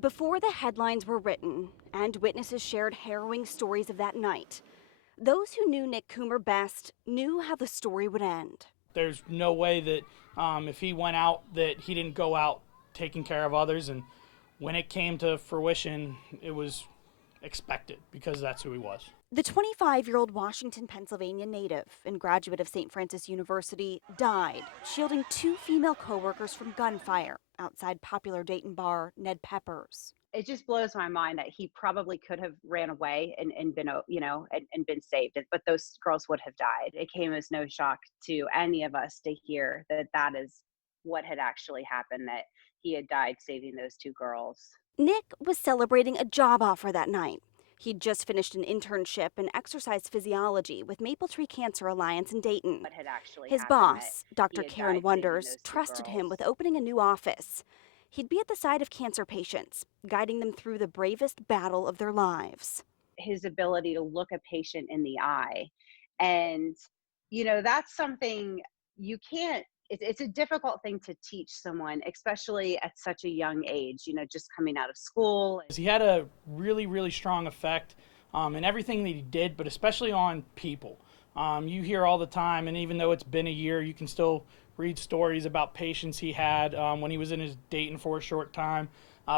Before the headlines were written and witnesses shared harrowing stories of that night, those who knew Nick Cumer best knew how the story would end. There's no way that if he went out that he didn't go out taking care of others, and when it came to fruition, it was expected because that's who he was. The 25-year-old Washington, Pennsylvania native and graduate of St. Francis University died shielding two female coworkers from gunfire outside popular Dayton bar Ned Pepper's. It just blows my mind that he probably could have ran away and been, and been saved, but those girls would have died. It came as no shock to any of us to hear that that is what had actually happened, that he had died saving those two girls. Nick was celebrating a job offer that night. He'd just finished an internship in exercise physiology with Maple Tree Cancer Alliance in Dayton. What had actually His happened, boss, that Dr. he had Karen died saving Wonders, those two trusted him girls. with opening a new office. He'd be at the side of cancer patients, guiding them through the bravest battle of their lives. His ability to look a patient in the eye, and that's something you can't, it's a difficult thing to teach someone, especially at such a young age, just coming out of school. He had a really, really strong effect in everything that he did, but especially on people. You hear all the time, and even though it's been a year, you can still read stories about patients he had when he was in his Dayton for a short time,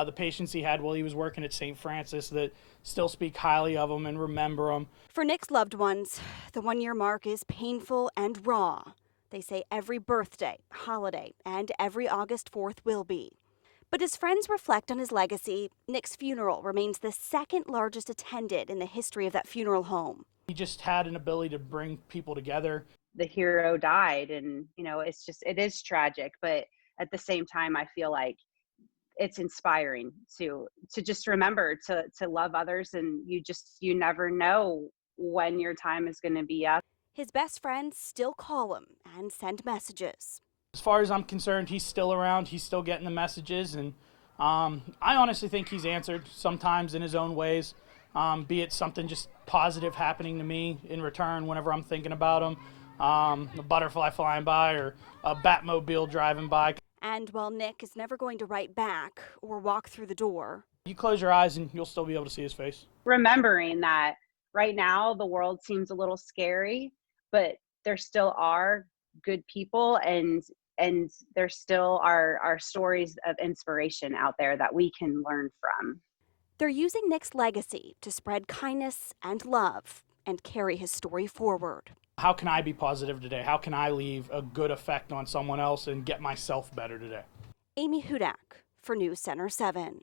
the patients he had while he was working at St. Francis that still speak highly of him and remember him. For Nick's loved ones, the one-year mark is painful and raw. They say every birthday, holiday, and every August 4th will be. But as friends reflect on his legacy, Nick's funeral remains the second largest attended in the history of that funeral home. He just had an ability to bring people together. The hero died, and it is tragic, but at the same time I feel like it's inspiring to just remember to love others, and you never know when your time is going to be up. His best friends still call him and send messages. As far as I'm concerned, he's still around. He's still getting the messages, and I honestly think he's answered sometimes in his own ways, be it something just positive happening to me in return whenever I'm thinking about him, a butterfly flying by or a Batmobile driving by. And while Nick is never going to write back or walk through the door, you close your eyes and you'll still be able to see his face. Remembering that right now the world seems a little scary, but there still are good people, and there still are stories of inspiration out there that we can learn from. they're using Nick's legacy to spread kindness and love and carry his story forward. How can I be positive today? How can I leave a good effect on someone else and get myself better today? Amy Hudak for News Center 7.